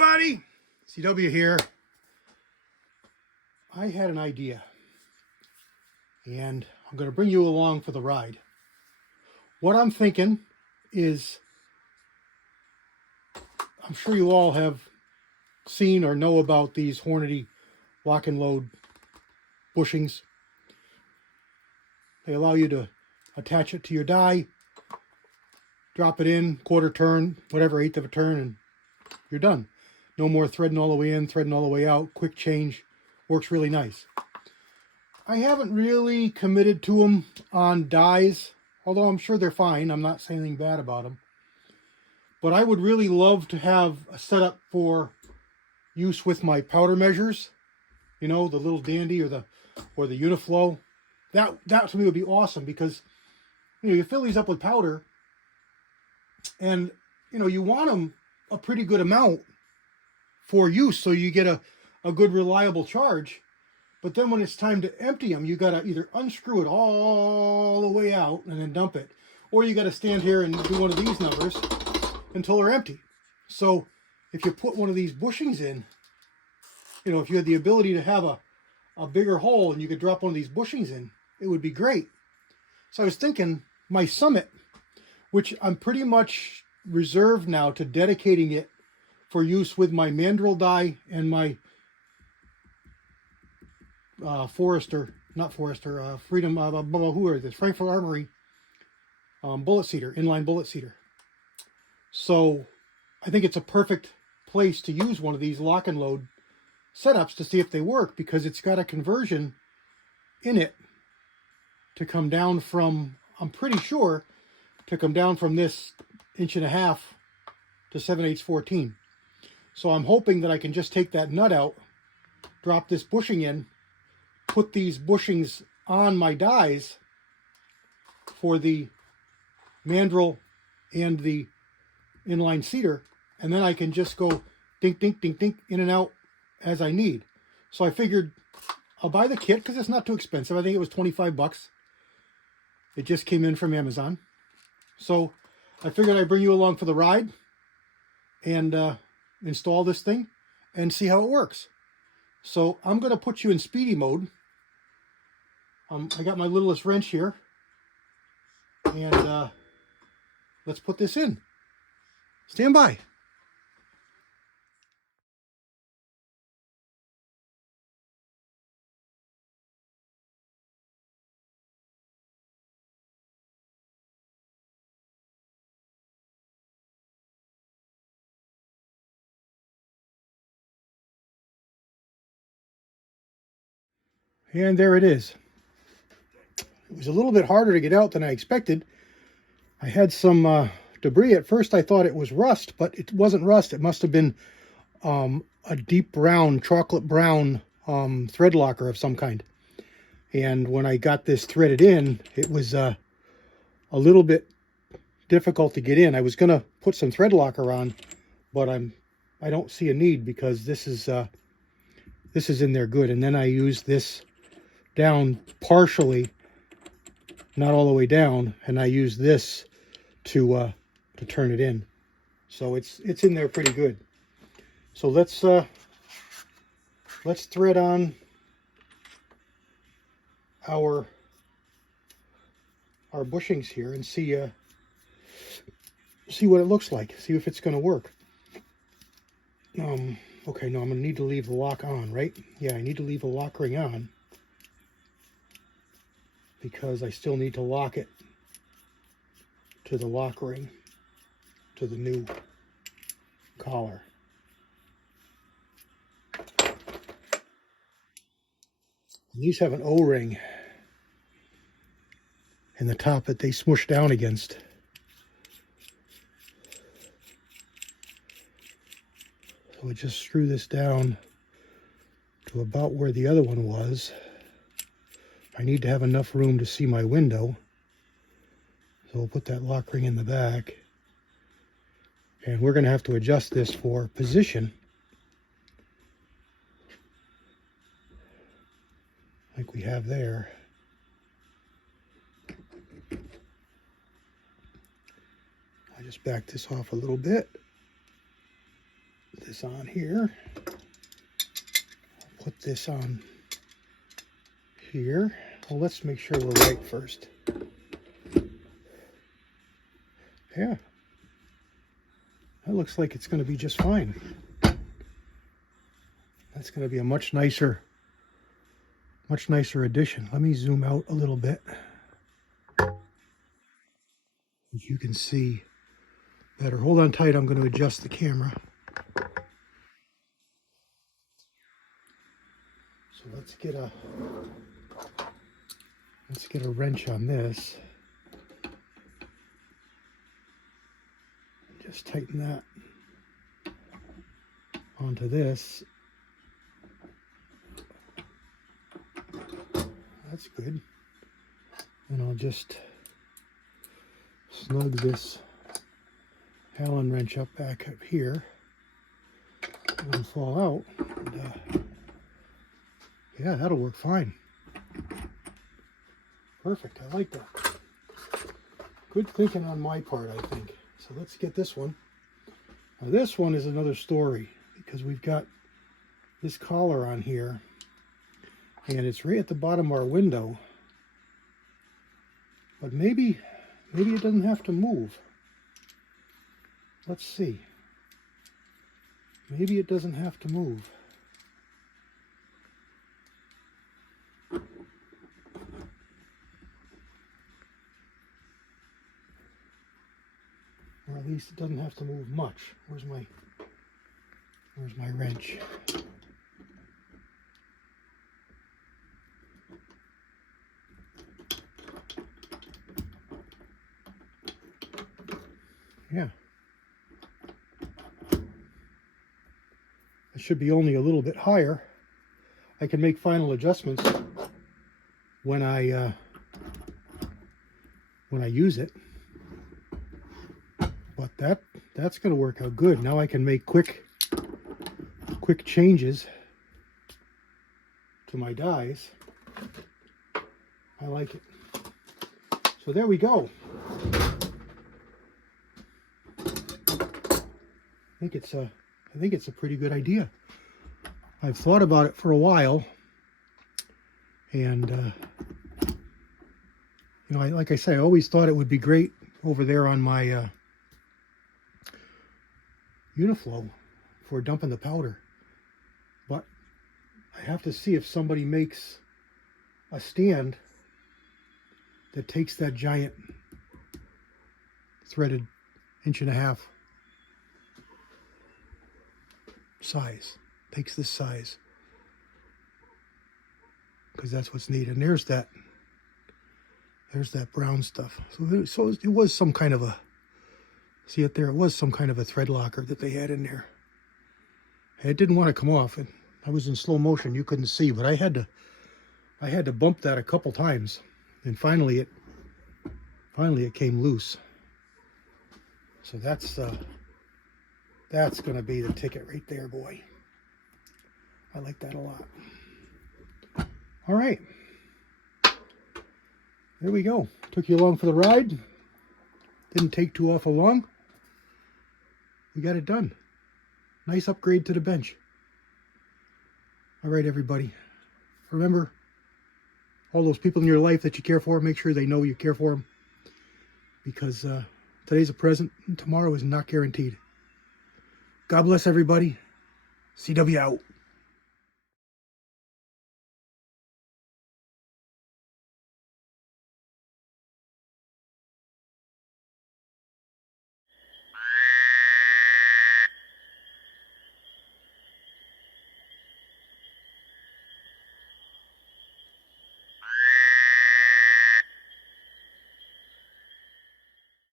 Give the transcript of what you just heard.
everybody, CW here. I had an idea and I'm going to bring you along for the ride. What I'm thinking is, I'm sure you all have seen or know about these Hornady lock and load bushings. They allow you to attach it to your die, drop it in, quarter turn, whatever, eighth of a turn, and you're done. No more threading all the way in, threading all the way out, quick change. Works really nice. I haven't really committed to them on dies, although I'm sure they're fine. I'm not saying anything bad about them. But I would really love to have a setup for use with my powder measures. You know, the little dandy or the Uniflow. That to me would be awesome, because you fill these up with powder and you want them a pretty good amount for use, so you get a good reliable charge. But then when it's time to empty them, you got to either unscrew it all the way out and then dump it, or you got to stand here and do one of these numbers until they're empty. So if you put one of these bushings in, if you had the ability to have a bigger hole and you could drop one of these bushings in, it would be great. So I was thinking my Summit, which I'm pretty much reserved now to dedicating it for use with my mandrel die and my Freedom, who are this? Frankfurt Armory bullet seater, inline bullet seater. So I think it's a perfect place to use one of these lock and load setups to see if they work, because it's got a conversion in it to come down from, I'm pretty sure, to come down from this 1.5 inches to 7/8 14. So I'm hoping that I can just take that nut out, drop this bushing in, put these bushings on my dies for the mandrel and the inline seater, and then I can just go dink, dink, dink, dink, in and out as I need. So I figured I'll buy the kit because it's not too expensive. I think it was 25 bucks. It just came in from Amazon. So I figured I'd bring you along for the ride and install this thing and see how it works. So I'm going to put you in speedy mode. I got my littlest wrench here, and let's put this in. Stand by. And there it is. It was a little bit harder to get out than I expected. I had some debris. At first I thought it was rust, but it wasn't rust. It must have been a deep brown, chocolate brown thread locker of some kind. And when I got this threaded in, it was a little bit difficult to get in. I was going to put some thread locker on, but I don't see a need, because this is in there good. And then I used this down partially, not all the way down, and I use this to turn it in. So it's in there pretty good. So let's thread on our bushings here and see what it looks like. See if it's going to work. Okay, no, I'm going to need to leave the lock on, right? Yeah, I need to leave the lock ring on, because I still need to lock it to the lock ring, to the new collar. And these have an O-ring in the top that they smush down against. So we just screw this down to about where the other one was. I need to have enough room to see my window. So we'll put that lock ring in the back. And we're going to have to adjust this for position, like we have there. I just back this off a little bit. this on here. I'll put this on here. Well, let's make sure we're right first. Yeah, that looks like it's going to be just fine. That's going to be a much nicer addition. Let me zoom out a little bit. As you can see better. Hold on tight, I'm going to adjust the camera. So let's get a wrench on this. Just tighten that onto this. That's good. And I'll just snug this Allen wrench up back up here. It won't fall out. And, yeah, that'll work fine. Perfect. I like that. Good thinking on my part, I think. So let's get this one. Now this one is another story because we've got this collar on here and it's right at the bottom of our window. But maybe it doesn't have to move. Let's see. Maybe it doesn't have to move. Or at least it doesn't have to move much. Where's my wrench? Yeah. It should be only a little bit higher. I can make final adjustments when I use it. But that's going to work out good. Now I can make quick changes to my dies. I like it. So there we go. I think it's a pretty good idea. I've thought about it for a while, and you know, like I say, I always thought it would be great over there on my Uniflow for dumping the powder, but I have to see if somebody makes a stand that takes that giant threaded 1.5 inch size, takes this size, because that's what's needed. And there's that brown stuff. So it was some kind of a, see it there, it was some kind of a thread locker that they had in there. It didn't want to come off. I was in slow motion, you couldn't see, but I had to bump that a couple times, and finally it came loose. So that's going to be the ticket right there, boy. I like that a lot. All right. There we go. Took you along for the ride. Didn't take too awful long. We got it done. Nice upgrade to the bench. All right, everybody. Remember, all those people in your life that you care for, make sure they know you care for them. Because today's a present and tomorrow is not guaranteed. God bless everybody. CW out.